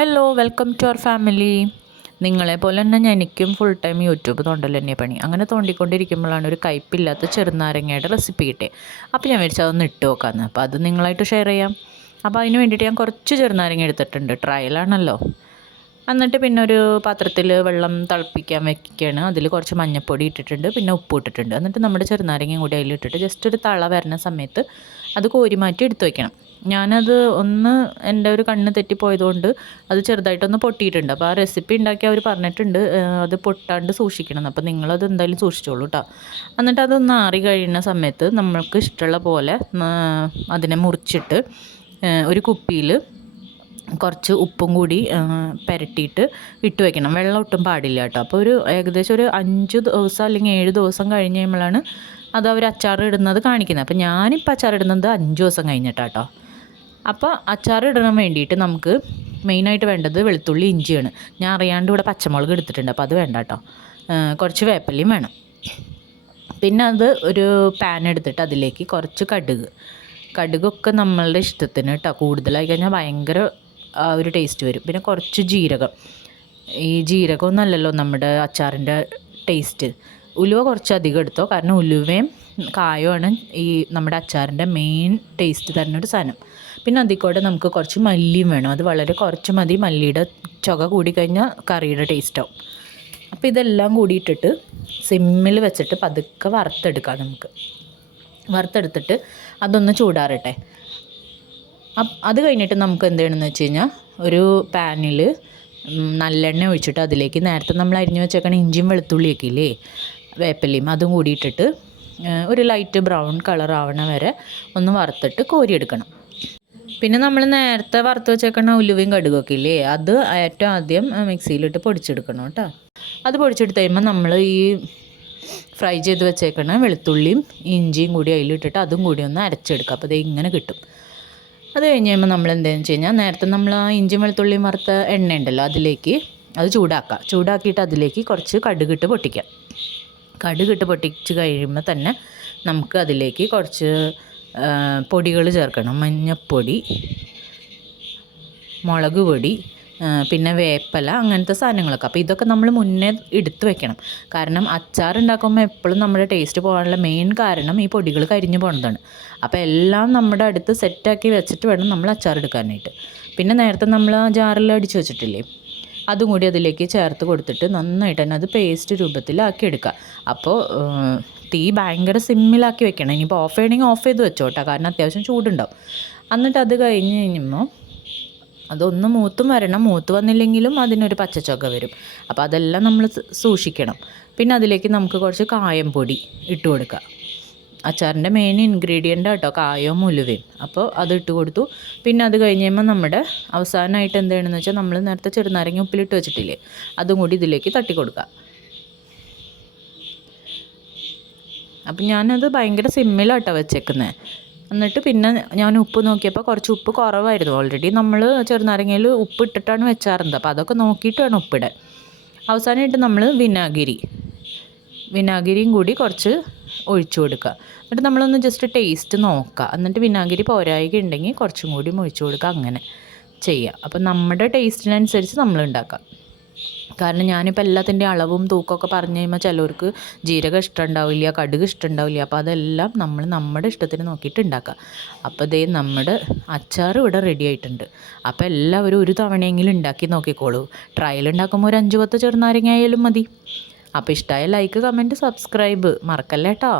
Hello welcome to our family നിങ്ങളെ പോലെ തന്നെ എനിക്കും ഫുൾ ടൈം യൂട്യൂബ് തോണ്ടൽ തന്നെ പണി. അങ്ങനെ തോണ്ടിക്കൊണ്ടിരിക്കുമ്പോഴാണ് ഒരു കയ്പില്ലാത്ത ചെറുനാരങ്ങയുടെ റെസിപ്പി കിട്ടിയത് അപ്പോൾ ഞാൻ മേടിച്ചത് അതൊന്ന് ഇട്ട് നോക്കാമെന്ന് അപ്പോൾ അത് നിങ്ങളായിട്ട് ഷെയർ ചെയ്യാം. അപ്പോൾ അതിന് വേണ്ടിയിട്ട് ഞാൻ കുറച്ച് ചെറുനാരങ്ങ എടുത്തിട്ടുണ്ട്. ട്രയലാണല്ലോ എന്നിട്ട് പിന്നെ ഒരു പാത്രത്തിൽ വെള്ളം തിളപ്പിക്കാൻ വെക്കുകയാണ് അതിൽ കുറച്ച് മഞ്ഞൾപ്പൊടി ഇട്ടിട്ടുണ്ട് പിന്നെ ഉപ്പ് ഇട്ടിട്ടുണ്ട്. എന്നിട്ട് നമ്മുടെ ചെറുനാരങ്ങയും കൂടി അതിലിട്ടിട്ട് ജസ്റ്റ് ഒരു തള വരുന്ന സമയത്ത് അത് കോരി മാറ്റി എടുത്തു വയ്ക്കണം ഞാനത് ഒന്ന് എന്റെ ഒരു കണ്ണ് തെറ്റിപ്പോയതുകൊണ്ട് അത് ചെറുതായിട്ടൊന്ന് പൊട്ടിയിട്ടുണ്ട്. അപ്പോൾ ആ റെസിപ്പി ഉണ്ടാക്കി അവർ പറഞ്ഞിട്ടുണ്ട് അത് പൊട്ടാണ്ട് സൂക്ഷിക്കണം. അപ്പോൾ നിങ്ങളത് എന്തായാലും സൂക്ഷിച്ചോളൂ കേട്ടോ എന്നിട്ട് അതൊന്ന് ആറി കഴിയുന്ന സമയത്ത് നമ്മൾക്ക് ഇഷ്ടമുള്ള പോലെ അതിനെ മുറിച്ചിട്ട് ഒരു കുപ്പിയിൽ കുറച്ച് ഉപ്പും കൂടി പുരട്ടിയിട്ട് ഇട്ട് വെക്കണം. വെള്ളം ഒട്ടും പാടില്ല കേട്ടോ. അപ്പോൾ ഒരു ഏകദേശം ഒരു അഞ്ച് ദിവസം അല്ലെങ്കിൽ ഏഴ് ദിവസം കഴിഞ്ഞ് കഴിയുമ്പോഴാണ് അത് അവർ അച്ചാർ ഇടുന്നത് കാണിക്കുന്നത്. അപ്പോൾ ഞാനിപ്പോൾ അച്ചാർ ഇടുന്നത് അഞ്ച് ദിവസം കഴിഞ്ഞിട്ടാട്ടോ അപ്പോൾ അച്ചാർ ഇടാൻ വേണ്ടിയിട്ട് നമുക്ക് മെയിനായിട്ട് വേണ്ടത് വെളുത്തുള്ളി ഇഞ്ചിയാണ്. ഞാൻ അറിയാണ്ട് ഇവിടെ പച്ചമുളക് എടുത്തിട്ടുണ്ട്. അപ്പോൾ അത് വേണ്ട കേട്ടോ. കുറച്ച് വേപ്പലയും വേണം. പിന്നെ അത് ഒരു പാൻ എടുത്തിട്ട് അതിലേക്ക് കുറച്ച് കടുക്. കടുകൊക്കെ നമ്മളുടെ ഇഷ്ടത്തിന് കേട്ടോ. കൂടുതലായി കഴിഞ്ഞാൽ ഭയങ്കര ഒരു ടേസ്റ്റ് വരും. പിന്നെ കുറച്ച് ജീരകം. ഈ ജീരകമൊന്നുമല്ലല്ലോ നമ്മുടെ അച്ചാറിന്റെ ടേസ്റ്റ് ഉലുവ കുറച്ച് അധികം എടുത്തോ. കാരണം ഉലുവയും കായമാണ് ഈ നമ്മുടെ അച്ചാറിന്റെ മെയിൻ ടേസ്റ്റ് തരുന്ന ഒരു സാധനം. പിന്നെ അതിൽ കൂടെ നമുക്ക് കുറച്ച് മല്ലിയും വേണം. അത് വളരെ കുറച്ച് മതി. മല്ലിയുടെ ചുക കൂടി കൂടിക്കഴിഞ്ഞാൽ കറിയുടെ ടേസ്റ്റാവും അപ്പോൾ ഇതെല്ലാം കൂടിയിട്ടിട്ട് സിമ്മിൽ വെച്ചിട്ട് പതുക്കെ വറുത്തെടുക്കാം നമുക്ക്. വറുത്തെടുത്തിട്ട് അതൊന്ന് ചൂടാറട്ടെ. അത് കഴിഞ്ഞിട്ട് നമുക്ക് എന്ത് വേണമെന്ന് വെച്ച് കഴിഞ്ഞാൽ ഒരു പാനിൽ നല്ലെണ്ണ ഒഴിച്ചിട്ട് അതിലേക്ക് നേരത്തെ നമ്മൾ അരിഞ്ഞു വെച്ചേക്കണ ഇഞ്ചിയും വെളുത്തുള്ളിയൊക്കെ ഇല്ലേ വേപ്പലയും അതും കൂടിയിട്ടിട്ട് ഒരു ലൈറ്റ് ബ്രൗൺ കളർ ആവണ വരെ ഒന്ന് വറുത്തിട്ട് കോരിയെടുക്കണം. പിന്നെ നമ്മൾ നേരത്തെ വറുത്ത് വെച്ചേക്കണ ഉലുവയും കടുകൊക്കെ ഇല്ലേ അത് ഏറ്റവും ആദ്യം മിക്സിയിലിട്ട് പൊടിച്ചെടുക്കണം കേട്ടോ. അത് പൊടിച്ചെടുത്ത് കഴിയുമ്പോൾ നമ്മൾ ഈ ഫ്രൈ ചെയ്ത് വെച്ചേക്കണ വെളുത്തുള്ളിയും ഇഞ്ചിയും കൂടി അതിലിട്ടിട്ട് അതും കൂടി ഒന്ന് അരച്ചെടുക്കുക അപ്പോൾ ഇത് ഇങ്ങനെ കിട്ടും. അത് കഴിഞ്ഞ് കഴിയുമ്പോൾ നമ്മൾ എന്താണെന്ന് വെച്ച് കഴിഞ്ഞാൽ നേരത്തെ നമ്മൾ ആ ഇഞ്ചി വെളുത്തുള്ളിയും വറുത്ത എണ്ണ ഉണ്ടല്ലോ അതിലേക്ക് അത് ചൂടാക്കുക. ചൂടാക്കിയിട്ട് അതിലേക്ക് കുറച്ച് കടുകിട്ട് പൊട്ടിക്കാം കടുകിട്ട് പൊട്ടിച്ച് കഴിയുമ്പോൾ തന്നെ നമുക്ക് അതിലേക്ക് കുറച്ച് പൊടികൾ ചേർക്കണം. മഞ്ഞപ്പൊടി മുളക് പൊടി പിന്നെ വേപ്പല അങ്ങനത്തെ സാധനങ്ങളൊക്കെ. അപ്പോൾ ഇതൊക്കെ നമ്മൾ മുന്നേ എടുത്തു വെക്കണം. കാരണം അച്ചാർ ഉണ്ടാക്കുമ്പോൾ എപ്പോഴും നമ്മുടെ ടേസ്റ്റ് പോകാനുള്ള മെയിൻ കാരണം ഈ പൊടികൾ കരിഞ്ഞു പോകുന്നതാണ് അപ്പോൾ എല്ലാം നമ്മുടെ അടുത്ത് സെറ്റാക്കി വെച്ചിട്ട് വേണം നമ്മൾ അച്ചാർ എടുക്കാനായിട്ട്. പിന്നെ നേരത്തെ നമ്മൾ ആ ജാറിൽ അടിച്ച് വെച്ചിട്ടില്ലേ? അതും കൂടി അതിലേക്ക് ചേർത്ത് കൊടുത്തിട്ട് നന്നായിട്ട് തന്നെ അത് പേസ്റ്റ് രൂപത്തിലാക്കി എടുക്കുക. അപ്പോൾ തീ ഭയങ്കര സിമ്മിലാക്കി വെക്കണം. ഇനിയിപ്പോൾ ഓഫ് ചെയ്യണമെങ്കിൽ ഓഫ് ചെയ്ത് വെച്ചോട്ടെ. കാരണം അത്യാവശ്യം ചൂടുണ്ടാവും. എന്നിട്ട് അത് കഴിഞ്ഞ് കഴിഞ്ഞപ്പോൾ അതൊന്ന് മൂത്തും വരണം. മൂത്ത് വന്നില്ലെങ്കിലും അതിനൊരു പച്ചച്ചൊക്ക വരും. അപ്പോൾ അതെല്ലാം നമ്മൾ സൂക്ഷിക്കണം. പിന്നെ അതിലേക്ക് നമുക്ക് കുറച്ച് കായം പൊടി ഇട്ട് കൊടുക്കുക അച്ചാറിന്റെ മെയിൻ ഇൻഗ്രീഡിയന്റ് കേട്ടോ കായവും ഉലുവയും അപ്പോൾ അത് ഇട്ട് കൊടുത്തു. പിന്നെ അത് കഴിഞ്ഞ് കഴിയുമ്പോൾ നമ്മുടെ അവസാനമായിട്ട് എന്താണെന്ന് വെച്ചാൽ നമ്മൾ നേരത്തെ ചെറുനാരങ്ങ ഉപ്പിലിട്ട് വെച്ചിട്ടില്ലേ അതും കൂടി ഇതിലേക്ക് തട്ടി കൊടുക്കുക അപ്പം ഞാനത് ഭയങ്കര സിമ്മിലാട്ടോ വെച്ചേക്കുന്നത് എന്നിട്ട് പിന്നെ ഞാൻ ഉപ്പ് നോക്കിയപ്പോൾ കുറച്ച് ഉപ്പ് കുറവായിരുന്നു. ഓൾറെഡി നമ്മൾ ചെറുനാരങ്ങയിൽ ഉപ്പ് ഇട്ടിട്ടാണ് വെച്ചാറുണ്ട്. അപ്പോൾ അതൊക്കെ നോക്കിയിട്ട് വേണം ഉപ്പിടാൻ അവസാനമായിട്ട് നമ്മൾ വിനാഗിരി വിനാഗിരിയും കൂടി കുറച്ച് ഒഴിച്ചു കൊടുക്കുക. എന്നിട്ട് നമ്മളൊന്ന് ജസ്റ്റ് ടേസ്റ്റ് നോക്കുക. എന്നിട്ട് വിനാഗിരി പോരായിക ഉണ്ടെങ്കിൽ കുറച്ചും കൂടി ഒഴിച്ചു കൊടുക്കുക അങ്ങനെ ചെയ്യുക അപ്പം നമ്മുടെ ടേസ്റ്റിനനുസരിച്ച് നമ്മൾ ഉണ്ടാക്കാം. കാരണം ഞാനിപ്പോൾ എല്ലാത്തിന്റെ അളവും തൂക്കമൊക്കെ പറഞ്ഞു കഴിയുമ്പോൾ ചിലവർക്ക് ജീരകം ഇഷ്ടമുണ്ടാവില്ല കടുക് ഇഷ്ടമുണ്ടാവില്ല അപ്പോൾ അതെല്ലാം നമ്മൾ നമ്മുടെ ഇഷ്ടത്തിന് നോക്കിയിട്ട് ഉണ്ടാക്കുക അപ്പോൾ ഇതേ നമ്മുടെ അച്ചാർ ഇവിടെ റെഡി ആയിട്ടുണ്ട്. അപ്പോൾ എല്ലാവരും ഒരു തവണയെങ്കിലും ഉണ്ടാക്കി നോക്കിക്കോളൂ. ട്രയൽ ഉണ്ടാക്കുമ്പോൾ ഒരു അഞ്ച് പത്ത് ചെറുനാരങ്ങ ആയാലും മതി. അപ്പോൾ ഇഷ്ടമായ ലൈക്ക് കമന്റ് സബ്സ്ക്രൈബ് മറക്കല്ലേ കേട്ടോ